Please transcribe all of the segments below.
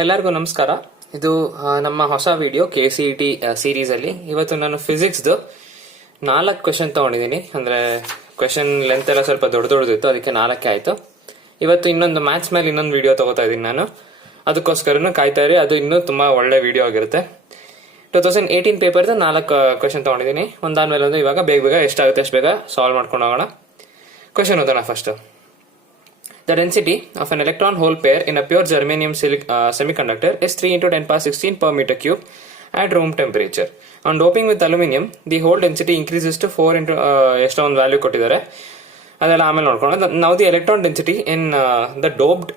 ಎಲ್ಲರಿಗೂ ನಮಸ್ಕಾರ. ಇದು ನಮ್ಮ ಹೊಸ ವಿಡಿಯೋ KCET ಸೀರೀಸಲ್ಲಿ. ಇವತ್ತು ನಾನು ಫಿಸಿಕ್ಸ್ದು 4 ಕ್ವೆಶನ್ ತೊಗೊಂಡಿದ್ದೀನಿ. ಅಂದರೆ ಕ್ವೆಶನ್ ಲೆಂತ್ ಎಲ್ಲ ಸ್ವಲ್ಪ ದೊಡ್ಡದಿತ್ತು, ಅದಕ್ಕೆ 4 ಆಯಿತು. ಇವತ್ತು ಇನ್ನೊಂದು ಮ್ಯಾಥ್ಸ್ ಮೇಲೆ ಇನ್ನೊಂದು ವಿಡಿಯೋ ತೊಗೋತಾ ಇದ್ದೀನಿ ನಾನು, ಅದಕ್ಕೋಸ್ಕರನೂ ಕಾಯ್ತಾ ಇರಿ. ಅದು ಇನ್ನೂ ತುಂಬ ಒಳ್ಳೆ ವಿಡಿಯೋ ಆಗಿರುತ್ತೆ. 2018 ಪೇಪರ್ದು 4 ಕ್ವೆಶನ್ ತೊಗೊಂಡಿದ್ದೀನಿ, ಒಂದಾದ್ಮೇಲೆ ಒಂದು. ಇವಾಗ ಬೇಗ ಎಷ್ಟಾಗುತ್ತೆ ಅಷ್ಟು ಬೇಗ ಸಾಲ್ವ್ ಮಾಡ್ಕೊಂಡು ಹೋಗೋಣ. ಕ್ವೆಶನ್ ಓದೋಣ first. The density of an electron-hole pair in a pure germanium semiconductor is 3 × 10⁻16 per meter cube at room temperature. On doping with aluminium, the hole density increases to 4 into ಎಷ್ಟೋ ಒಂದು value ಕೊಟ್ಟಿದ್ದಾರೆ, ಅದೆಲ್ಲ ಆಮೇಲೆ ನೋಡ್ಕೊಳ್ಳೋಣ. Now the electron density in the doped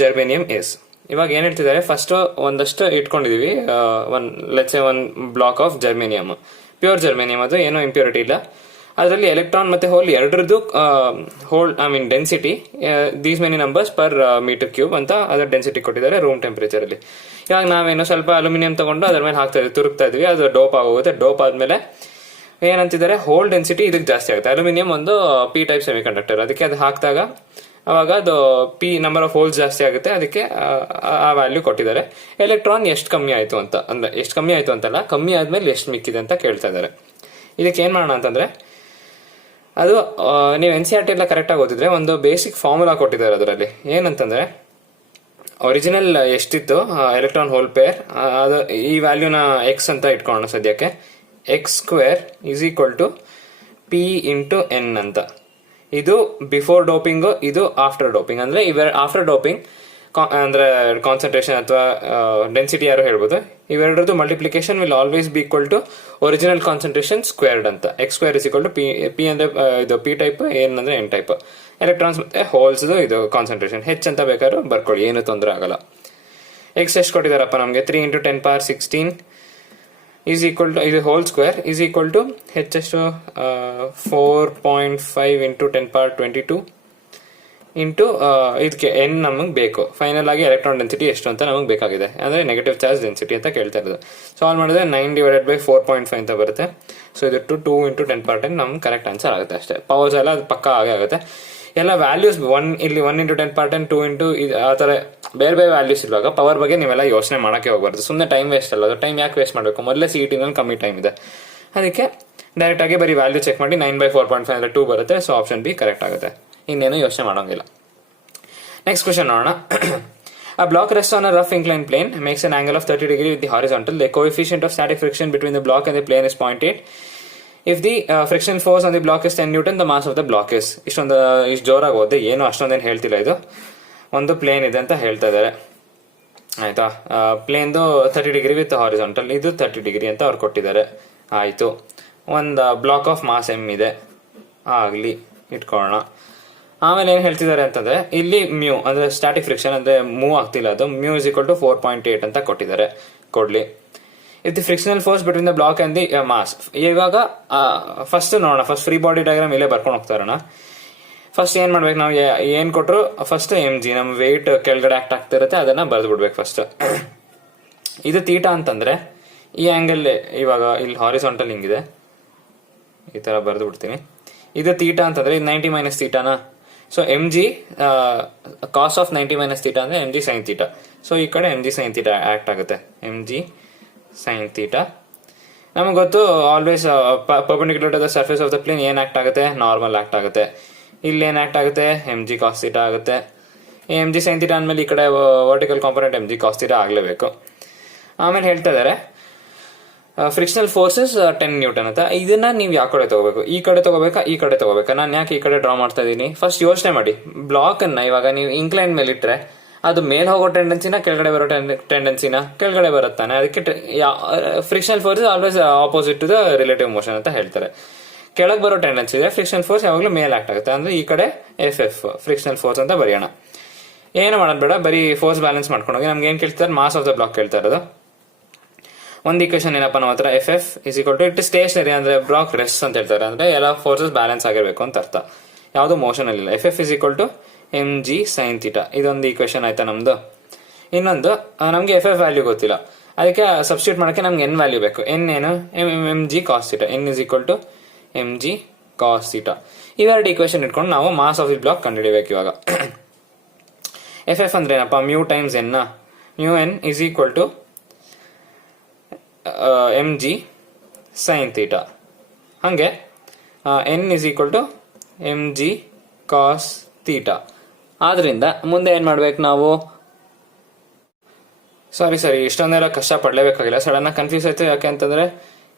germanium is. ಇವಾಗ ಏನು ಹೇಳ್ತಿದ್ದಾರೆ, first ಒಂದಷ್ಟು ಇಟ್ಕೊಂಡಿದೀವಿ, ಒಂದು block of germanium, pure germanium, ಅದು ಏನೋ ಇಂಪ್ಯೂರಿಟಿ ಇಲ್ಲ. ಅದರಲ್ಲಿ ಎಲೆಕ್ಟ್ರಾನ್ ಮತ್ತೆ ಹೋಲ್ ಎರಡರದ್ದು density these many numbers per meter cube ಅಂತ ಅದರ ಡೆನ್ಸಿಟಿ ಕೊಟ್ಟಿದ್ದಾರೆ ರೂಮ್ ಟೆಂಪರೇಚರ್ ಅಲ್ಲಿ. ಇವಾಗ ನಾವೇನೋ ಸ್ವಲ್ಪ ಅಲ್ಯೂಮಿನಿಯಂ ತಗೊಂಡು ಅದ್ರ ಮೇಲೆ ಹಾಕ್ತಾ ಇದೀವಿ, ತುರುಕ್ತಾ ಇದೀವಿ, ಅದು ಡೋಪ್ ಆಗೋಗುತ್ತೆ. ಡೋಪ್ ಆದ್ಮೇಲೆ ಏನಂತಿದ್ದಾರೆ, ಹೋಲ್ ಡೆನ್ಸಿಟಿ ಇದಕ್ಕೆ ಜಾಸ್ತಿ ಆಗುತ್ತೆ. ಅಲ್ಯೂಮಿನಿಯಂ ಒಂದು ಪಿ ಟೈಪ್ ಸೆಮಿ ಕಂಡಕ್ಟರ್, ಅದಕ್ಕೆ ಅದು ಹಾಕಿದಾಗ ಅವಾಗ ಅದು ಪಿ ನಂಬರ್ ಆಫ್ ಹೋಲ್ಸ್ ಜಾಸ್ತಿ ಆಗುತ್ತೆ, ಅದಕ್ಕೆ ಆ ವ್ಯಾಲ್ಯೂ ಕೊಟ್ಟಿದ್ದಾರೆ. ಎಲೆಕ್ಟ್ರಾನ್ ಎಷ್ಟು ಕಮ್ಮಿ ಆಯ್ತು ಅಂತ, ಅಂದ್ರೆ ಎಷ್ಟು ಕಮ್ಮಿ ಆಯ್ತು ಅಂತಲ್ಲ, ಕಮ್ಮಿ ಆದ್ಮೇಲೆ ಎಷ್ಟು ಮಿಕ್ಕಿದೆ ಅಂತ ಕೇಳ್ತಾ ಇದ್ದಾರೆ. ಇದಕ್ಕೆ ಏನ್ ಮಾಡೋಣ ಅಂತಂದ್ರೆ, ಅದು ನೀವು NCERT ಎಲ್ಲ ಕರೆಕ್ಟಾಗಿ ಓದಿದ್ರೆ ಒಂದು ಬೇಸಿಕ್ ಫಾರ್ಮುಲಾ ಕೊಟ್ಟಿದ್ದಾರೆ ಅದರಲ್ಲಿ. ಏನಂತಂದ್ರೆ, ಒರಿಜಿನಲ್ ಎಷ್ಟಿತ್ತು ಎಲೆಕ್ಟ್ರಾನ್ ಹೋಲ್ ಪೇರ್, ಅದು ಈ ವ್ಯಾಲ್ಯೂನ ಎಕ್ಸ್ ಅಂತ ಇಟ್ಕೊಳ್ಳೋಣ ಸದ್ಯಕ್ಕೆ. x² = p × n ಅಂತ. ಇದು ಬಿಫೋರ್ ಡೋಪಿಂಗ್, ಇದು ಆಫ್ಟರ್ ಡೋಪಿಂಗ್. ಅಂದ್ರೆ ಆಫ್ಟರ್ ಡೋಪಿಂಗ್ ಅಂದ್ರೆ ಕಾನ್ಸಂಟ್ರೇಷನ್ ಅಥವಾ ಡೆನ್ಸಿಟಿ ಯಾರು ಹೇಳ್ಬೋದು, ಇವೆರಡರದ್ದು multiplication will always be equal to original concentration squared ಅಂತ. x² = p ಅಂದ್ರೆ ಇದು p ಟೈಪ್, n ಅಂದ್ರೆ n ಟೈಪ್. ಎಲೆಕ್ಟ್ರಾನ್ಸ್ ಮತ್ತೆ ಹೋಲ್ಸ್ ಇದು ಕಾನ್ಸಂಟ್ರೇಷನ್. h ಅಂತ ಬೇಕಾದ್ರೂ ಬರ್ಕೊಳ್ಳಿ, ಏನು ತೊಂದರೆ ಆಗಲ್ಲ. x ಎಷ್ಟು ಕೊಟ್ಟಿದಾರಪ್ಪ ನಮಗೆ, 3 × 10⁻16 ಇದು whole square is equal to h ಎಷ್ಟು 4.5 × 10⁻22 ಇಂಟು ಇದಕ್ಕೆ n ನಮಗೆ ಬೇಕು. ಫೈನಲ್ ಆಗಿ ಎಲೆಕ್ಟ್ರಾನ್ ಡೆನ್ಸಿಟಿ ಎಷ್ಟು ಅಂತ ನಮಗೆ ಬೇಕಾಗಿದೆ, ಅಂದ್ರೆ ನೆಗೆಟಿವ್ ಚಾರ್ಜ್ ಡೆನ್ಸಿಟಿ ಅಂತ ಕೇಳ್ತಾ ಇರೋದು. ಸಾಲ್ವ್ ಮಾಡಿದ್ರೆ 9/4.5 ಅಂತ ಬರುತ್ತೆ. ಸೊ ಇದು 2 × 10⁻10 ನಮ್ಗೆ ಕರೆಕ್ಟ್ ಆನ್ಸರ್ ಆಗುತ್ತೆ ಅಷ್ಟೇ. ಪವರ್ಸ್ ಎಲ್ಲ ಅದು ಪಕ್ಕ ಆಗೇ ಆಗುತ್ತೆ. ಎಲ್ಲ ವ್ಯಾಲ್ಯೂಸ್ ಇಲ್ಲಿ 1 × 10⁻10 2 ಇಂಟು ಆ ಥರ ಬೇರೆ ಬೇರೆ ವ್ಯಾಲ್ಯೂಸ್ ಇರುವಾಗ ಪವರ್ ಬಗ್ಗೆ ನೀವೆಲ್ಲ ಯೋಚನೆ ಮಾಡೋಕ್ಕೆ ಹೋಗ್ಬಾರ್ದು. ಸುಮ್ಮನೆ ಟೈಮ್ ವೇಸ್ಟ್ ಅಲ್ಲ, ಅದು ಟೈಮ್ ಯಾಕೆ ವೇಸ್ಟ್ ಮಾಡಬೇಕು, ಮೊದಲೇ CET ನಲ್ಲಿ ಕಮ್ಮಿ ಟೈಮ್ ಇದೆ. ಅದಕ್ಕೆ ಡೈರೆಕ್ಟ್ ಆಗಿ ಬರೀ ವ್ಯಾಲ್ಯೂ ಚೆಕ್ ಮಾಡಿ 9/4.5 ಅಂದ್ರೆ 2 ಬರುತ್ತೆ. ಸೊ ಆಪ್ಷನ್ ಬಿ ಕರೆಕ್ಟ್ ಆಗುತ್ತೆ, ಇನ್ನೇನು ಯೋಚನೆ ಮಾಡೋಂಗಿಲ್ಲ. ನೆಕ್ಸ್ಟ್ ಕ್ವೆಶನ್ ನೋಡೋಣ. A block rests on a rough inclined plane, makes an angle of 30 degrees with the horizontal. The coefficient of static friction between the block and the plane is 0.8. If the friction force on the block is 10 Newton, the mass of the block is. ಇಷ್ಟು ಜೋರಾಗಿ ಹೋದೆ, ಏನು ಅಷ್ಟೊಂದೇನು ಹೇಳ್ತಿಲ್ಲ. ಇದು ಒಂದು plane ಇದೆ ಅಂತ ಹೇಳ್ತಾ ಇದ್ದಾರೆ, ಆಯ್ತಾ. ಪ್ಲೇನ್ದು 30 ಡಿಗ್ರಿ ವಿತ್ ಹಾರಿಜಾಂಟಲ್, ಇದು 30 ಡಿಗ್ರಿ ಅಂತ ಅವ್ರು ಕೊಟ್ಟಿದ್ದಾರೆ. ಆಯ್ತು, ಒಂದು ಬ್ಲಾಕ್ ಆಫ್ ಮಾಸ್ m ಇದೆ, ಆಗ್ಲಿ ಇಟ್ಕೊಳ್ಳೋಣ. ಆಮೇಲೆ ಏನ್ ಹೇಳ್ತಿದ್ದಾರೆ ಅಂತಂದ್ರೆ, ಇಲ್ಲಿ ಮ್ಯೂ ಅಂದ್ರೆ ಸ್ಟಾಟಿಕ್ ಫ್ರಿಕ್ಷನ್, ಅಂದ್ರೆ ಮೂವ್ ಆಗ್ತಿಲ್ಲ, ಅದು ಮ್ಯೂ = 4.8 ಅಂತ ಕೊಟ್ಟಿದ್ದಾರೆ. ಕೊಡ್ಲಿ. If the frictional force between the block and the mass. ಇವಾಗ ಫಸ್ಟ್ ನೋಡೋಣ, ಫಸ್ಟ್ ಫ್ರೀ ಬಾಡಿ ಡಯಾಗ್ರಾಮ್ ಇಲ್ಲೇ ಬರ್ಕೊಂಡು ಹೋಗ್ತಾ ಇರೋಣ. ಫಸ್ಟ್ ಏನ್ ಮಾಡ್ಬೇಕು, ನಾವು ಏನ್ ಕೊಟ್ರು ಫಸ್ಟ್ mg ನಮ್ ವೆಯ್ಟ್ ಕೆಳಗಡೆ ಆಕ್ಟ್ ಆಗ್ತಿರುತ್ತೆ, ಅದನ್ನ ಬರ್ದು ಬಿಡ್ಬೇಕು ಫಸ್ಟ್. ಇದು ಥೀಟಾ ಅಂತಂದ್ರೆ ಈ ಆಂಗಲ್, ಇವಾಗ ಇಲ್ಲಿ ಹಾರಿಸಾಂಟಲ್ ಹಿಂಗಿದೆ, ಈ ತರ ಬರ್ದು ಬಿಡ್ತೀನಿ. ಇದು ಥೀಟಾ ಅಂತಂದ್ರೆ ಇದು 90 - ಥೀಟಾನಾ. So mg cos of 90 - theta ಅಂದ್ರೆ mg sin ಥೀಟಾ. ಸೊ ಈ ಕಡೆ mg sin ಥೀಟಾ ಆಕ್ಟ್ ಆಗುತ್ತೆ, mg sin ಥೀಟಾ. ನಮಗೆ ಗೊತ್ತು always perpendicular to the surface of the plane ಏನ್ ಆಕ್ಟ್ ಆಗುತ್ತೆ, ನಾರ್ಮಲ್ ಆಕ್ಟ್ ಆಗುತ್ತೆ. ಇಲ್ಲಿ ಏನ್ ಆಕ್ಟ್ ಆಗುತ್ತೆ, mg cos ಥೀಟಾ ಆಗುತ್ತೆ. mg sin ಥೀಟಾ ಅಂದ್ಮೇಲೆ ಈ ಕಡೆ vertical component mg cos theta ಆಗ್ಲೇಬೇಕು. ಆಮೇಲೆ ಹೇಳ್ತಾ ಇದಾರೆ ಫ್ರಿಕ್ಷನಲ್ ಫೋರ್ಸಸ್ 10 ನ್ಯೂಟನ್ ಅಂತ. ಇದನ್ನ ನೀವು ಯಾವ ಕಡೆ ತಗೋಬೇಕು, ಈ ಕಡೆ ತಗೋಬೇಕಾ ಈ ಕಡೆ ತಗೋಬೇಕಾ? ನಾನು ಯಾಕೆ ಈ ಕಡೆ ಡ್ರಾ ಮಾಡ್ತಾ ಇದೀನಿ, ಫಸ್ಟ್ ಯೋಚನೆ ಮಾಡಿ. ಬ್ಲಾಕ್ ಅನ್ನ ಇವಾಗ ನೀವು ಇನ್ಕ್ಲೈನ್ ಮೇಲೆ ಇಟ್ರೆ ಅದು ಮೇಲ್ ಹೋಗೋ ಟೆಂಡೆನ್ಸಿನ, ಕೆಳಗಡೆ ಬರೋ ಟೆಂಡೆನ್ಸಿನ, ಕೆಳಗಡೆ ಬರುತ್ತಾನೆ. ಅದಕ್ಕೆ frictional force always opposite to the relative motion ಅಂತ ಹೇಳ್ತಾರೆ. ಕೆಳಗೆ ಬರೋ ಟೆಂಡೆನ್ಸಿ ಇದೆ, ಫ್ರಿಕ್ಷನಲ್ ಫೋರ್ಸ್ ಯಾವಾಗಲೂ ಮೇಲ್ ಆಕ್ಟ್ ಆಗುತ್ತೆ. ಅಂದ್ರೆ ಈ ಕಡೆ FF ಫ್ರಿಕ್ಷನಲ್ ಫೋರ್ಸ್ ಅಂತ ಬರೆಯೋಣ. ಏನು ಮಾಡೋದು ಬೇಡ, ಬರೀ ಫೋರ್ಸ್ ಬ್ಯಾಲೆನ್ಸ್ ಮಾಡ್ಕೊಂಡೋಗಿ. ನಮ್ಗೆ ಏನ್ ಕೇಳ್ತಾರೆ, ಮಾಸ್ ಆಫ್ ದ ಬ್ಲಾಕ್ ಕೇಳ್ತಾ ಇರೋದು. ಒಂದು ಈಕ್ವೇಶನ್ ಏನಪ್ಪ ನಮ್ಮ ಹತ್ರ, FF = ಇಟ್ ಸ್ಟೇಷನರಿ, ಅಂದ್ರೆ ಬ್ಲಾಕ್ ರೆಸ್ಟ್ ಅಂತ ಹೇಳ್ತಾರೆ. ಅಂದ್ರೆ ಎಲ್ಲ ಫೋರ್ಸಸ್ ಬ್ಯಾಲೆನ್ಸ್ ಆಗಿರ್ಬೇಕು ಅಂತ ಅರ್ಥ, ಯಾವುದು ಮೋಷನ್ ಅಲ್ಲಿ. FF = mg sin theta. ಇದೊಂದು ಈಕ್ವೇಶನ್ ಆಯ್ತಾ ನಮ್ದು. ಇನ್ನೊಂದು, ನಮ್ಗೆ FF ವ್ಯಾಲ್ಯೂ ಗೊತ್ತಿಲ್ಲ, ಅದಕ್ಕೆ ಸಬ್ಸ್ಟಿಟ್ಯೂಟ್ ಮಾಡಕ್ಕೆ ನಮ್ಗೆ n ವ್ಯಾಲ್ಯೂ ಬೇಕು. n ಏನು, mg cos theta. n = mg cos theta. ಇವೆರಡು ಈಕ್ವೇಶನ್ ಇಟ್ಕೊಂಡು ನಾವು ಮಾಸ್ ಆಫ್ ದಿ ಬ್ಲಾಕ್ ಕಂಡುಹಿಡಿಬೇಕು. ಇವಾಗ FF ಅಂದ್ರೆ ಏನಪ್ಪ, mu times n. mu n is equal to mg sin theta. ಹಾಗೆ n is equal to mg cos theta. ಆದ್ರಿಂದ ಮುಂದೆ ಏನ್ ಮಾಡ್ಬೇಕು ನಾವು, ಸಾರಿ ಇಷ್ಟೊಂದೆಲ್ಲ ಕಷ್ಟ ಪಡ್ಲೇಬೇಕಾಗಿಲ್ಲ. ಸಡನ್ ಆಗಿ ಕನ್ಫ್ಯೂಸ್ ಆಯ್ತು. ಯಾಕೆ ಅಂತಂದ್ರೆ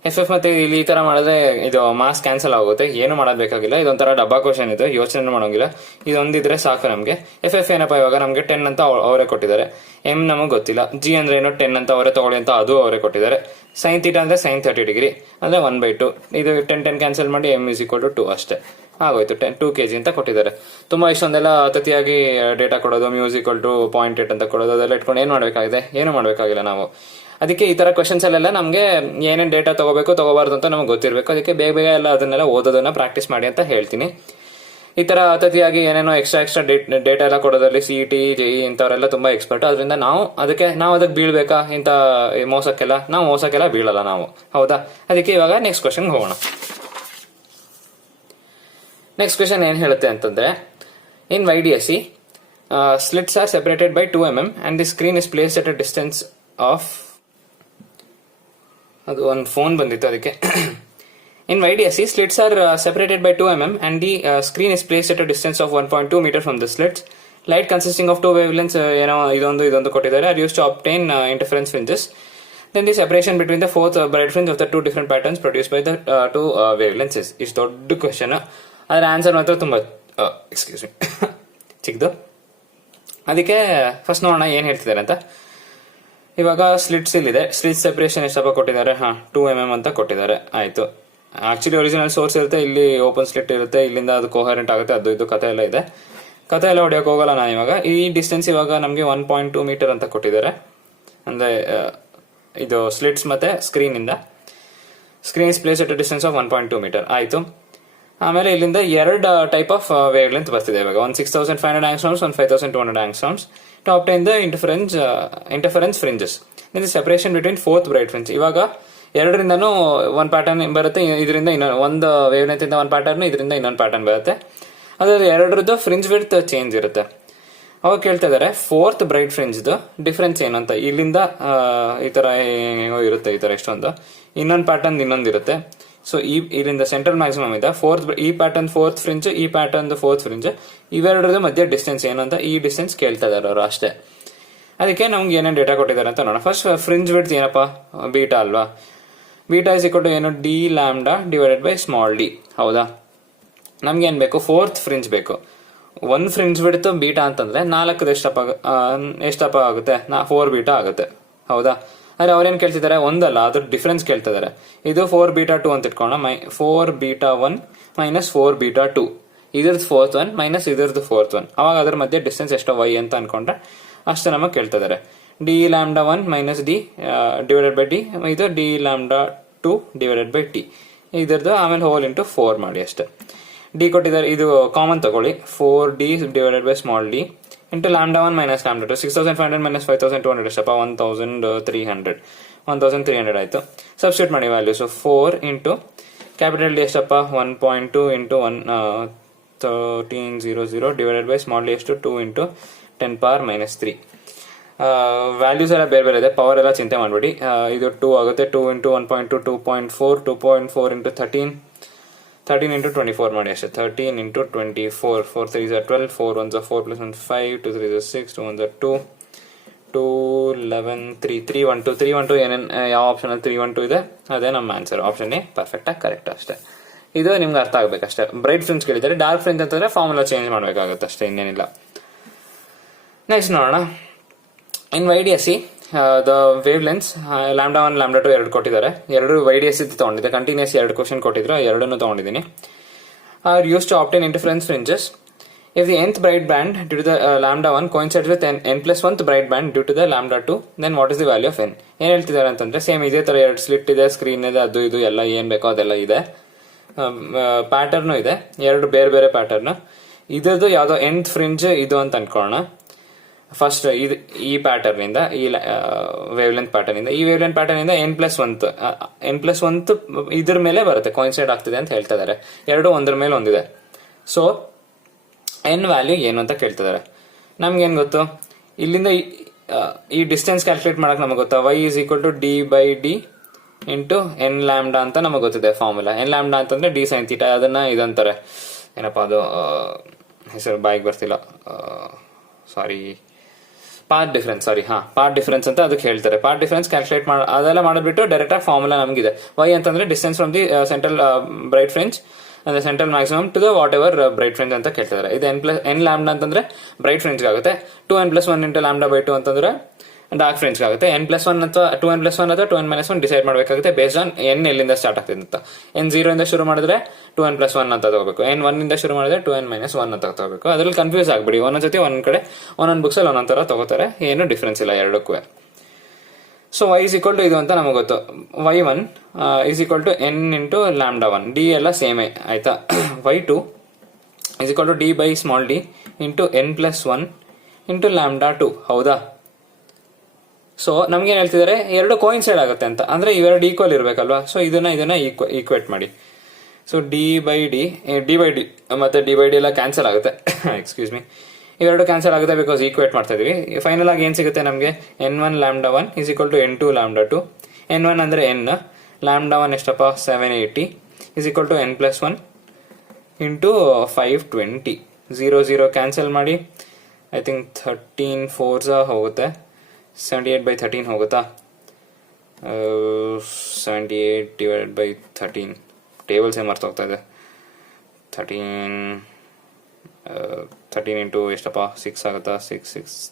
ಎಫ್ ಮತ್ತೆ ಇಲ್ಲಿ ಈ ತರ ಮಾಡಿದ್ರೆ ಇದು ಮಾಸ್ ಕ್ಯಾನ್ಸಲ್ ಆಗುತ್ತೆ. ಏನು ಮಾಡಬೇಕಾಗಿಲ್ಲ. ಇದೊಂಥರ ಡಬ್ಬಾ ಕ್ವಶನ್ ಇದು, ಯೋಚನೆ ಮಾಡೋಂಗಿಲ್ಲ. ಇದೊಂದಿದ್ರೆ ಸಾಕು ನಮಗೆ. ಎಫ್ ಏನಪ್ಪ, ಇವಾಗ ನಮಗೆ 10 ಅಂತ ಅವರೇ ಕೊಟ್ಟಿದ್ದಾರೆ. ಎಂ ನಮಗೆ ಗೊತ್ತಿಲ್ಲ. ಜಿ ಅಂದ್ರೆ ಏನು, 10 ಅಂತ ಅವರೇ ತಗೊಳ್ಳಿ ಅಂತ ಅದು ಅವರೇ ಕೊಟ್ಟಿದ್ದಾರೆ. ಸೈನ್ ಥೀಟಾ ಅಂದ್ರೆ sin 30 ಡಿಗ್ರಿ ಅಂದ್ರೆ 1/2. ಇದು 10 ಕ್ಯಾನ್ಸಲ್ ಮಾಡಿ m is equal to 2 ಅಷ್ಟೇ ಆಗೋಯ್ತು. 2 kg ಅಂತ ಕೊಟ್ಟಿದ್ದಾರೆ. ತುಂಬಾ ಇಷ್ಟೊಂದೆಲ್ಲ ಅತಿಥಿಯಾಗಿ ಡೇಟಾ ಕೊಡೋದು, ಮ್ಯೂಸಿಕಲ್ ಟು 0.8 ಅಂತ ಕೊಡೋದು, ಅದೆಲ್ಲ ಇಟ್ಕೊಂಡು ಏನ್ ಮಾಡ್ಬೇಕಾಗಿದೆ, ಏನು ಮಾಡ್ಬೇಕಾಗಿಲ್ಲ ನಾವು. ಅದಕ್ಕೆ ಈ ತರ ಕ್ವಶನ್ಸ್ ಅಲ್ಲೆಲ್ಲ ನಮಗೆ ಏನೇನ್ ಡೇಟಾ ತಗೋಬೇಕು ತಗೋಬಾರ್ದು ಅಂತ ನಮಗೆ ಗೊತ್ತಿರಬೇಕು. ಅದಕ್ಕೆ ಬೇಗ ಎಲ್ಲ ಅದನ್ನೆಲ್ಲ ಓದೋದನ್ನ ಪ್ರಾಕ್ಟೀಸ್ ಮಾಡಿ ಅಂತ ಹೇಳ್ತೀನಿ. ಈ ತರ ಅತಿಥಿಯಾಗಿ ಏನೇನೋ ಎಕ್ಸ್ಟ್ರಾ ಡೇಟಾ ಎಲ್ಲ ಕೊಡೋದ್ರಲ್ಲಿ CET JEE ಇಂಥವರೆಲ್ಲ ತುಂಬಾ ಎಕ್ಸ್ಪರ್ಟ್. ಅದರಿಂದ ನಾವು ಅದಕ್ಕೆ ಬೀಳ್ಬೇಕಾ ಇಂಥ ಮೋಸಕ್ಕೆಲ್ಲ ಬೀಳಲ್ಲ ನಾವು, ಹೌದಾ. ಅದಕ್ಕೆ ಇವಾಗ ನೆಕ್ಸ್ಟ್ ಕ್ವಶನ್ ಹೋಗೋಣ. ನೆಕ್ಸ್ಟ್ ಕ್ವಶನ್ ಏನ್ ಹೇಳುತ್ತೆ ಅಂತಂದ್ರೆ, ಇನ್ YDSE slits are separated by 2 mm and the screen is placed at a distance of, ಅದು ಒಂದು ಫೋನ್ ಬಂದಿತ್ತು ಅದಕ್ಕೆ. In YDSE, slits are separated by 2 mm and the screen is placed at a distance of 1.2 meter from the slits. Light consisting of 2 wavelengths, ಇದೊಂದು ಕೊಟ್ಟಿದ್ದಾರೆ, are used to obtain interference fringes. Then the separation between the fourth bright fringe of the 2 different patterns produced by the 2 wavelengths is. ಇಷ್ಟು ದೊಡ್ಡ question, ಅದರ answer ಮಾತ್ರ ತುಂಬಾ excuse me ಚಿಕ್ಕದು. ಅದಕ್ಕೆ first ನೋಡೋಣ ಏನ್ ಹೇಳ್ತಿದ್ದಾರೆ ಅಂತ. ಇವಾಗ ಸ್ಲಿಟ್ಸ್ ಇಲ್ಲಿದೆ. ಸ್ಲಿಟ್ ಸೆಪರೇಷನ್ ಎಷ್ಟಪ್ಪ ಕೊಟ್ಟಿದ್ದಾರೆ, 2 mm ಅಂತ ಕೊಟ್ಟಿದ್ದಾರೆ. ಆಯ್ತು. ಆಕ್ಚುಲಿ ಒರಿಜಿನಲ್ ಸೋರ್ಸ್ ಇರುತ್ತೆ, ಇಲ್ಲಿ ಓಪನ್ ಸ್ಲಿಟ್ ಇರುತ್ತೆ, ಇಲ್ಲಿಂದ ಅದು ಕೋಹರೆಂಟ್ ಆಗುತ್ತೆ, ಅದು ಇದು ಕಥೆ ಎಲ್ಲ ಇದೆ. ಕಥೆ ಎಲ್ಲ ಹೊಡೆಯೋಕೆ ಹೋಗಲ್ಲ ನಾನು ಇವಾಗ. ಈ ಡಿಸ್ಟೆನ್ಸ್ ಇವಾಗ ನಮಗೆ 1.2 ಮೀಟರ್ ಅಂತ ಕೊಟ್ಟಿದ್ದಾರೆ. ಅಂದ್ರೆ ಇದು ಸ್ಲಿಟ್ಸ್ ಮತ್ತೆ ಸ್ಕ್ರೀನ್ ಇಂದ. Screen is place at distance of 1.2 metre. ಆಯ್ತು. ಆಮೇಲೆ ಇಲ್ಲಿಂದ 2 ಟೈಪ್ ಆಫ್ ವೇವ್ ಲೆಂತ್ ಬರ್ತಿದೆ ಇವಾಗ. 6500 ಆಂಗ್ಸ್ಟ್ರಾಮ್ಸ್, 5200 ಆಂಗ್ಸ್ಟ್ರಾಮ್ಸ್ ಟು ಆಬ್ಟೈನ್ ದ ಇಂಟರ್ಫರೆನ್ಸ್ ಫ್ರಿಂಜಸ್. ಇದು separation between fourth bright fringe. ಇವಾಗ ಎರಡರಿಂದನೂ ಒಂದು ಪ್ಯಾಟರ್ನ್ ಬರುತ್ತೆ, ಇದರಿಂದ ಒಂದು ವೇವ್ ಲೆಂತ್ ಇಂದ ಒಂದು ಪ್ಯಾಟರ್ನ್, ಇದರಿಂದ ಇನ್ನೊಂದು ಪ್ಯಾಟರ್ನ್ ಬರುತ್ತೆ. ಅದ್ರಲ್ಲಿ ಎರಡರದ್ದು ಫ್ರಿಂಜ್ ವಿಡ್ತ್ ಚೇಂಜ್ ಇರುತ್ತೆ. ಅವಾಗ ಕೇಳ್ತಾ ಇದಾರೆ ಫೋರ್ತ್ ಬ್ರೈಟ್ ಫ್ರಿಂಜ್ ಡಿಫ್ರೆನ್ಸ್ ಏನು ಅಂತ. ಇಲ್ಲಿಂದ ಈ ತರ ಇರುತ್ತೆ, ಈ ತರ ಎಷ್ಟೊಂದು, ಇನ್ನೊಂದು ಪ್ಯಾಟರ್ನ್ ಇನ್ನೊಂದಿರುತ್ತೆ. ಸೊ ಇಲ್ಲಿಂದ ಸೆಂಟ್ರಲ್ ಮ್ಯಾಕ್ಸಿಮಮ್ ಇದೆ. ಈ ಪ್ಯಾಟರ್ನ್ ಫೋರ್ತ್ ಫ್ರಿಂಜ್, ಈ ಪ್ಯಾಟರ್ನ್ ಫೋರ್ತ್ ಫ್ರಿಂಜ್, ಇವೆರಡರದ ಮಧ್ಯೆ ಡಿಸ್ಟೆನ್ಸ್ ಏನು ಅಂತ ಈ ಡಿಸ್ಟೆನ್ಸ್ ಕೇಳ್ತಾ ಇದಾರೆ ಅವರು ಅಷ್ಟೇ. ಅದಕ್ಕೆ ನಮ್ಗೆ ಏನೇನು ಡೇಟಾ ಕೊಟ್ಟಿದ್ದಾರೆ ಅಂತ ನೋಡೋಣ. ಫಸ್ಟ್ ಫ್ರಿಂಜ್ ವಿಡ್ತ್ ಏನಪ್ಪಾ, ಬೀಟಾ ಅಲ್ವಾ. ಬೀಟಾ ಇಸ್ ಈಕ್ವಲ್ ಟು ಏನು, d lambda divided by small d, ಹೌದಾ. ನಮ್ಗೆ ಏನ್ ಬೇಕು, ಫೋರ್ತ್ ಫ್ರಿಂಜ್ ಬೇಕು. ಒಂದು ಫ್ರಿಂಜ್ ವಿಡ್ತ್ ಬೀಟಾ ಅಂತಂದ್ರೆ 4 ಎಷ್ಟಪ್ಪ ಆಗುತ್ತೆ, 4 ಬೀಟಾ ಆಗುತ್ತೆ, ಹೌದಾ. ಆದ್ರೆ ಅವ್ರೇನ್ ಕೇಳ್ತಿದ್ದಾರೆ, ಒಂದಲ್ಲ ಅದ್ರ ಡಿಫ್ರೆನ್ಸ್ ಕೇಳ್ತಿದ್ದಾರೆ. ಇದು 4 ಬೀಟಾ 2 ಅಂತ ಇಟ್ಕೋಣ. 4 ಬೀಟಾ 1 ಮೈನಸ್ 4 ಬೀಟಾ 2, ಇದ್ರದ್ದು ಫೋರ್ತ್ 1 ಮೈನಸ್ ಇದ್ರದ್ದು ಫೋರ್ತ್ 1. ಅವಾಗ ಅದ್ರ ಮಧ್ಯೆ ಡಿಸ್ಟೆನ್ಸ್ ಎಷ್ಟೋ y ಅಂತ ಅನ್ಕೊಂಡ್ರೆ ಅಷ್ಟು ನಮಗೆ ಕೇಳ್ತಿದ್ದಾರೆ. D lambda 1 minus d divided by d, ಇದು d lambda 2 divided by t, ಇದ್ರದ್ದು ಆಮೇಲೆ ಹೋಲ್ ಇಂಟು 4 ಮಾಡಿ ಅಷ್ಟೇ. ಡಿ ಕೊಟ್ಟಿದ್ದಾರೆ, ಇದು ಕಾಮನ್ ತಗೊಳ್ಳಿ. 4d divided by small D into lambda 1 minus lambda 2. 6500 minus 5200 ಎಷ್ಟಪ್ಪ, 1300 ಆಯ್ತು. ಸಬ್ಸ್ಟಿಟ್ಯೂಟ್ ಮಾಡಿ ವ್ಯಾಲ್ಯೂಸ್. 4 ಇಂಟು ಕ್ಯಾಪಿಟಲ್ ಡಿ ಎಷ್ಟಪ್ಪ, 1.2 into 1300 divided by small D ಎಷ್ಟು, 2 ಇಂಟು 10 ಪವರ್ ಮೈನಸ್ 3. ವ್ಯಾಲ್ಯೂಸ್ ಎಲ್ಲ ಬೇರೆ ಬೇರೆ ಇದೆ, ಪವರ್ ಎಲ್ಲ ಚಿಂತೆ ಮಾಡಬೇಡಿ. ಇದು 2 ಆಗುತ್ತೆ. 2 ಇಂಟು 1.2 2.4, 2.4 ಇಂಟು 13 ಇಂಟು 24 ಮಾಡಿ ಅಷ್ಟೇ. 13 ಇಂಟು 24, 4 3 12, 4 1 4 plus 1 5, 2 3 6, 2 1 2, 2 11 3 312 ಏನೇನು ಯಾವ ಆಪ್ಷನ್ ಅಲ್ಲಿ 312 ಇದೆ ಅದೇ ನಮ್ಮ ಆನ್ಸರ್. ಆಪ್ಷನ್ ಎ ಪರ್ಫೆಕ್ಟ್ ಆಗಿ ಕರೆಕ್ಟ್ ಅಷ್ಟೇ. ಇದು ನಿಮ್ಗೆ ಅರ್ಥ ಆಗ್ಬೇಕಷ್ಟೇ. ಬ್ರೈಟ್ ಫ್ರಿಂಜ್ ಕೇಳಿದ್ದಾರೆ, ಡಾರ್ಕ್ ಫ್ರಿಂಜ್ ಅಂತಂದ್ರೆ ಫಾರ್ಮುಲಾ ಚೇಂಜ್ ಮಾಡಬೇಕಾಗುತ್ತೆ ಅಷ್ಟೇ, ಇನ್ನೇನಿಲ್ಲ. ನೆಕ್ಸ್ಟ್ ನೋಡೋಣ. ಇನ್ YDSE the wave lens lambda 1 lambda 2 ಎರಡು ಕೊಟ್ಟಿದ್ದಾರೆ. ಎರಡು YDSE ತಗೊಂಡಿದ್ದೆ, ಕಂಟಿನ್ಯೂಸ್ 2 ಕ್ವಶನ್ ಕೊಟ್ಟಿದ್ರು, ಎರಡನ್ನು ತಗೊಂಡಿದ್ದೀನಿ. Are use to obtain interference fringes if the nth bright band due to the lambda 1 coincides with n+1th bright band due to the lambda 2, then what is the value of n. ಏನ್ ಹೇಳ್ತಿದ್ದಾರೆ ಅಂತಂದ್ರೆ, same ಇದೇ ತರ 2 slit ಇದೆ, screen ಇದೆ, ಅದು ಇದು ಎಲ್ಲ ಏನ್ ಬೇಕೋ ಅದೆಲ್ಲ ಇದೆ. ಪ್ಯಾಟರ್ನ್ ಇದೆ, 2 ಬೇರೆ ಬೇರೆ ಪ್ಯಾಟರ್ನ್. ಇದ್ರದ್ದು ಯಾವ್ದೋ nth ಫ್ರಿಂಜ್ ಇದು ಅಂತ ಅನ್ಕೊಳ್ಳೋಣ. ಫಸ್ಟ್ ಈ ಪ್ಯಾಟರ್ನ್ ಇಂದ, ಈ ವೇವ್ ಲೆಂತ್ ಪ್ಯಾಟರ್ನ್ ಇಂದ, ಈ ವೇವ್ ಲೆಂತ್ ಪ್ಯಾಟರ್ನ್ ಇಂದ n+1 ಇದ್ರ ಮೇಲೆ ಬರುತ್ತೆ, ಕಾಯಿನ್ಸೈಡ್ ಆಗ್ತಿದೆ ಅಂತ ಹೇಳ್ತಾ ಇದಾರೆ. ಎರಡು ಒಂದ್ರ ಮೇಲೆ ಒಂದಿದೆ. ಸೊ ಎನ್ ವ್ಯಾಲ್ಯೂ ಏನು ಅಂತ ಕೇಳ್ತಿದ್ದಾರೆ. ನಮ್ಗೆ ಏನ್ ಗೊತ್ತು, ಇಲ್ಲಿಂದ ಈ ಡಿಸ್ಟೆನ್ಸ್ ಕ್ಯಾಲ್ಕುಲೇಟ್ ಮಾಡಕ್ ನಮಗೆ ಗೊತ್ತಾ, y is equal to d/d into n lambda ಅಂತ ನಮಗೆ ಗೊತ್ತಿದೆ ಫಾರ್ಮುಲಾ. n ಲ್ಯಾಂಬ್ಡಾ ಅಂತಂದ್ರೆ d sin ಥೀಟಾ. ಅದನ್ನ ಇದಂತಾರೆ, ಏನಪ್ಪಾ ಅದು ಹೆಸರು ಬಾಯಿಗೆ ಬರ್ತಿಲ್ಲ, ಸಾರಿ, ಪಾರ್ಟ್ ಡಿಫರೆನ್ಸ್ ಅಂತ ಅದಕ್ಕೆ ಹೇಳ್ತಾರೆ. ಪಾರ್ಟ್ ಡಿಫರೆನ್ಸ್ ಕ್ಯಾಲ್ಕುಲೇಟ್ ಅದೆಲ್ಲ ಮಾಡಿಬಿಟ್ಟು ಡೈರೆಕ್ಟ್ ಆಗಿ ಫಾರ್ಮುಲಾ ನಮಗಿದೆ. y ಅಂತಂದ್ರೆ distance from the central bright fringe ಅಂದ್ರೆ central maximum to the whatever bright fringe ಅಂತ ಕೇಳ್ತಿದ್ದಾರೆ. ಇದು n ಲ್ಯಾಂಬ್ಡಾ ಅಂತಂದ್ರೆ ಬ್ರೈಟ್ ಫ್ರಿಂಜ್ ಆಗುತ್ತೆ. 2n+1 ಇಂಟು ಲ್ಯಾಂಬ್ಡಾ/2 ಅಂತಂದ್ರೆ ಡಾರ್ಕ್ ಫ್ರಿಂಜ್ ಆಗುತ್ತೆ. n+1 ಅಥವಾ 2n+1 ಅಥವಾ 2n-1 ಡಿಸೈಡ್ ಮಾಡಬೇಕಾಗುತ್ತೆ ಬೇಸ್ಡ್ ಆನ್ n ಎಲ್ಲಿಂದ ಸ್ಟಾರ್ಟ್ ಆಗ್ತಿದೆ ಅಂತ. n 0 ಇಂದ ಶುರು ಮಾಡಿದ್ರೆ 2n+1 ಅಂತ ತಗೋಬೇಕು. n 1 ಇಂದ ಶುರು ಮಾಡಿದ್ರೆ 2n-1 ಅಂತ ತಗೋಬೇಕು. ಅದ್ರಲ್ಲಿ ಕನ್ಫ್ಯೂಸ್ ಆಗ್ಬಿಡಿ. ಒಂದೊಂದ್ಸತಿ ಒಂದ್ ಕಡೆ ಒಂದೊಂದು ಬುಕ್ಸ್ ಅಲ್ಲಿ ಒಂದೊಂದ್ ತರ ತಗೋತಾರೆ, ಏನು ಡಿಫ್ರೆನ್ಸ್ ಇಲ್ಲ ಎರಡಕ್ಕೂ. So y is equal to ಇದು ಅಂತ ನಮಗೆ ಗೊತ್ತು. y1 is equal to n into lambda. d ಎಲ್ಲ ಸೇಮೇ ಆಯ್ತಾ. y2 is equal to d/d into n+1 into lambda. ಹೌದಾ? ಸೊ ನಮ್ಗೆ ಏನ್ ಹೇಳ್ತಿದ್ದಾರೆ, ಎರಡು ಕೋಇನ್ಸೈಡ್ ಆಗುತ್ತೆ ಅಂತ, ಅಂದ್ರೆ ಇವೆರಡು ಈಕ್ವಲ್ ಇರ್ಬೇಕಲ್ವಾ. ಸೊ ಇದನ್ನ ಈಕ್ವೇಟ್ ಮಾಡಿ. ಸೊ d/d ಮತ್ತೆ d/d ಎಲ್ಲ ಕ್ಯಾನ್ಸಲ್ ಆಗುತ್ತೆ. ಎಕ್ಸ್ಕ್ಯೂಸ್ ಮಿ, ಇವೆರಡು ಕ್ಯಾನ್ಸಲ್ ಆಗುತ್ತೆ ಬಿಕಾಸ್ ಈಕ್ವೇಟ್ ಮಾಡ್ತಾ ಇದೀವಿ. ಫೈನಲ್ ಆಗಿ ಏನ್ ಸಿಗುತ್ತೆ ನಮಗೆ, n1 ಲ್ಯಾಂಬ್ಡಾ1 is equal to n2 ಲ್ಯಾಂಬ್ಡಾ2. n1 ಅಂದ್ರೆ n, ಲ್ಯಾಂಬ್ಡಾ1 ಎಷ್ಟಪ್ಪ 780 is equal to n+1 into 520. 0 cancel ಮಾಡಿ. ಐ ಥಿಂಕ್ 13 4s ಹೋಗುತ್ತೆ. 78/13 ಹೋಗುತ್ತಾ? 78/13 ಟೇಬಲ್ಸ್ ಏನ್ ಮರ್ತ ಹೋಗ್ತಾ ಇದೆ. 13 ಇಂಟು ಎಷ್ಟಪ್ಪ 6 ಆಗುತ್ತಾ? 6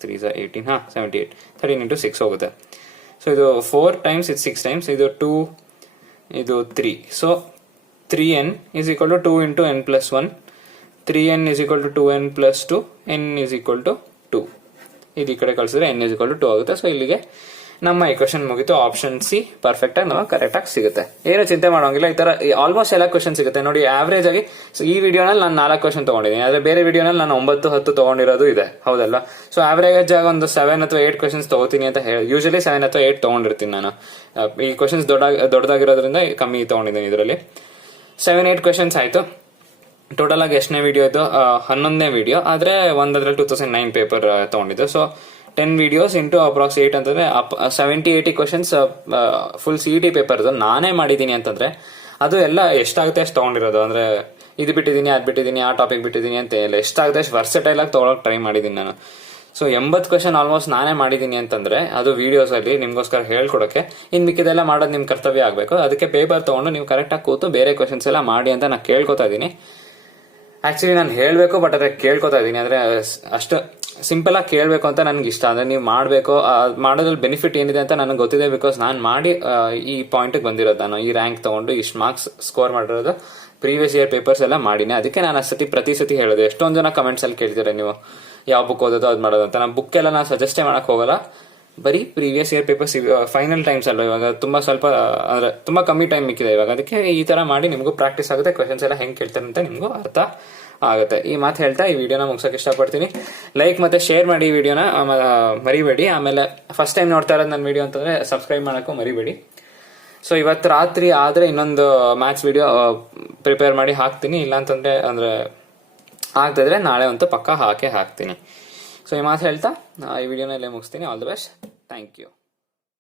3s 18. 78. 13 ಇಂಟು 6 ಹೋಗುತ್ತೆ. ಸೊ ಇದು 4 ಟೈಮ್ಸ್, ಇದು 6 ಟೈಮ್ಸ್, ಇದು 2, ಇದು 3. So 3n is equal to 2 into n+1. 3n is equal to 2n+2. n is equal to 2. ಇದು ಈ ಕಡೆ ಕಳಿಸಿದ್ರೆ n is equal to 2 ಆಗುತ್ತೆ. ಸೊ ಇಲ್ಲಿಗೆ ನಮ್ಮ ಈಕ್ವೇಶನ್ ಮುಗಿತು. ಆಪ್ಷನ್ ಸಿ ಪರ್ಫೆಕ್ಟ್ ಆಗಿ ನಮಗೆ ಕರೆಕ್ಟ್ ಆಗಿ ಸಿಗುತ್ತೆ. ಏನು ಚಿಂತೆ ಮಾಡೋಂಗಿಲ್ಲ. ಈ ತರ ಆಲ್ಮೋಸ್ಟ್ ಎಲ್ಲ ಕ್ವಶನ್ ಸಿಗುತ್ತೆ ನೋಡಿ. ಆವರೇಜ್ ಆಗಿ ಈ ವಿಡಿಯೋನಲ್ಲಿ ನಾನು 4 ಕ್ವಶನ್ ತಗೊಂಡಿದ್ದೀನಿ, ಆದ್ರೆ ಬೇರೆ ವಿಡಿಯೋನಲ್ಲಿ ನಾನು 9 10 ತಗೊಂಡಿರೋದು ಇದೆ. ಹೌದಲ್ಲ? ಸೊ ಆವರೇಜ್ ಆಗಿ ಒಂದು 7 ಅಥವಾ 8 ಕ್ವಶನ್ಸ್ ತಗೋತೀನಿ ಅಂತ ಹೇಳಿ, ಯೂಶಲಿ 7 ಅಥವಾ 8 ತಗೊಂಡಿರ್ತೀನಿ ನಾನು. ಈ ಕ್ವಶನ್ಸ್ ದೊಡ್ಡದಾಗಿರೋದ್ರಿಂದ ಕಮ್ಮಿ ತಗೊಂಡಿದ್ದೀನಿ. ಇದರಲ್ಲಿ 7-8 ಕ್ವಶನ್ಸ್ ಆಯ್ತು. ಟೋಟಲ್ ಆಗಿ ಎಷ್ಟನೇ ವಿಡಿಯೋ ಇದು? 11ನೇ ವಿಡಿಯೋ. ಆದ್ರೆ ಒಂದದ್ರಲ್ಲಿ 2009 ಪೇಪರ್ ತಗೊಂಡಿದ್ದು. ಸೊ 10 ವಿಡಿಯೋಸ್ ಇಂಟು ಅಪ್ರಾಕ್ಸ್ 8 ಅಂತಂದ್ರೆ 70-80 ಕ್ವಶನ್ಸ್ ಫುಲ್ CET ಪೇಪರ್ ನಾನೇ ಮಾಡಿದ್ದೀನಿ ಅಂತಂದ್ರೆ ಅದು ಎಲ್ಲ ಎಷ್ಟಾಗುತ್ತೆ ಅಷ್ಟು ತಗೊಂಡಿರೋದು. ಅಂದ್ರೆ ಇದು ಬಿಟ್ಟಿದ್ದೀನಿ, ಅದು ಬಿಟ್ಟಿದ್ದೀನಿ, ಆ ಟಾಪಿಕ್ ಬಿಟ್ಟಿದ್ದೀನಿ ಅಂತ ಇಲ್ಲ. ಎಷ್ಟಾಗುತ್ತೆ ಅಷ್ಟು ವರ್ಸಟೈಲ್ ಆಗಿ ತಗೊಳಕ್ ಟ್ರೈ ಮಾಡಿದ್ದೀನಿ ನಾನು. ಸೊ 80 ಕ್ವಶನ್ ಆಲ್ಮೋಸ್ಟ್ ನಾನೇ ಮಾಡಿದ್ದೀನಿ ಅಂತಂದ್ರೆ ಅದು ವಿಡಿಯೋಸ್ ಅಲ್ಲಿ ನಿಮ್ಗೋಸ್ಕರ ಹೇಳ್ಕೊಡಕ್ಕೆ. ಇನ್ ಮಿಕ್ಕಿದೆಲ್ಲ ಮಾಡೋದು ನಿಮ್ ಕರ್ತವ್ಯ ಆಗ್ಬೇಕು. ಅದಕ್ಕೆ ಪೇಪರ್ ತಗೊಂಡು ನೀವು ಕರೆಕ್ಟ್ ಆಗಿ ಕೂತು ಬೇರೆ ಕ್ವಶನ್ಸ್ ಎಲ್ಲ ಮಾಡಿ ಅಂತ ನಾನು ಕೇಳ್ಕೊತಾ ಇದ್ದೀನಿ. ಆಕ್ಚುಲಿ ನಾನು ಹೇಳ್ಬೇಕು, ಬಟ್ ಅದೇ ಕೇಳ್ಕೊತಾ ಇದೀನಿ. ಅಂದ್ರೆ ಅಷ್ಟು ಸಿಂಪಲ್ ಆಗಿ ಕೇಳ್ಬೇಕು ಅಂತ ನನ್ಗೆ ಇಷ್ಟ. ಅಂದ್ರೆ ನೀವು ಮಾಡ್ಬೇಕು, ಮಾಡೋದ್ರಲ್ಲಿ ಬೆನಿಫಿಟ್ ಏನಿದೆ ಅಂತ ನನಗೆ ಗೊತ್ತಿದೆ. ಬಿಕಾಸ್ ನಾನು ಮಾಡಿ ಈ ಪಾಯಿಂಟ್ ಬಂದಿರೋದು, ನಾನು ಈ ರ್ಯಾಂಕ್ ತಗೊಂಡು ಇಷ್ಟು ಮಾರ್ಕ್ಸ್ ಸ್ಕೋರ್ ಮಾಡಿರೋದು ಪ್ರೀವಿಯಸ್ ಇಯರ್ ಪೇಪರ್ಸ್ ಎಲ್ಲ ಮಾಡಿನಿ. ಅದಕ್ಕೆ ನಾನು ಪ್ರತಿ ಸತಿ ಹೇಳೋದು. ಎಷ್ಟೊಂದು ಜನ ಕಮೆಂಟ್ಸ್ ಅಲ್ಲಿ ಕೇಳ್ತೀರಾ ನೀವು ಯಾವ ಬುಕ್ ಓದೋದು ಅದು ಮಾಡೋದು ಅಂತ. ನಾನು ಬುಕ್ ಎಲ್ಲ ನಾನು ಸಜೆಸ್ಟೇ ಮಾಡಕ್ ಹೋಗಲ್ಲ. ಬರೀ previous year papers final times ಅಲ್ಲ, ಇವಾಗ ತುಂಬಾ ಸ್ವಲ್ಪ ಅಂದ್ರೆ ತುಂಬಾ ಕಮ್ಮಿ ಟೈಮ್ ಮಿಕ್ಕಿದೆ ಇವಾಗ. ಅದಕ್ಕೆ ಈ ತರ ಮಾಡಿ ನಿಮಗೂ ಪ್ರಾಕ್ಟೀಸ್ ಆಗುತ್ತೆ. ಕ್ವಶನ್ಸ್ ಎಲ್ಲ ಹೆಂಗ್ ಕೇಳ್ತಾರೆ ಅಂತ ನಿಮಗೂ ಅರ್ಥ ಆಗುತ್ತೆ. ಈ ಮಾತು ಹೇಳ್ತಾ ಈ ವಿಡಿಯೋನ ಮುಗಿಸೋಕೆ ಇಷ್ಟಪಡ್ತೀನಿ. ಲೈಕ್ ಮತ್ತೆ ಶೇರ್ ಮಾಡಿ ಈ ವಿಡಿಯೋನ ಮರಿಬೇಡಿ. ಆಮೇಲೆ ಫಸ್ಟ್ ಟೈಮ್ ನೋಡ್ತಾ ಇರೋದು ನನ್ನ ವಿಡಿಯೋ ಅಂತಂದ್ರೆ ಸಬ್ಸ್ಕ್ರೈಬ್ ಮಾಡೋಕ್ಕೂ ಮರಿಬೇಡಿ. ಸೊ ಇವತ್ತು ರಾತ್ರಿ ಆದ್ರೆ ಇನ್ನೊಂದು ಮ್ಯಾಥ್ಸ್ ವಿಡಿಯೋ ಪ್ರಿಪೇರ್ ಮಾಡಿ ಹಾಕ್ತೀನಿ. ಇಲ್ಲ ಅಂತಂದ್ರೆ ಅಂದ್ರೆ ಆಗ್ತಿದ್ರೆ ನಾಳೆ ಅಂತೂ ಪಕ್ಕ ಹಾಕ್ತೀನಿ. ಸೊ ಈ ಮಾತು ಹೇಳ್ತಾ ಈ ವಿಡಿಯೋನ ಇಲ್ಲೇ ಮುಗಿಸ್ತೀನಿ. All the best. Thank you.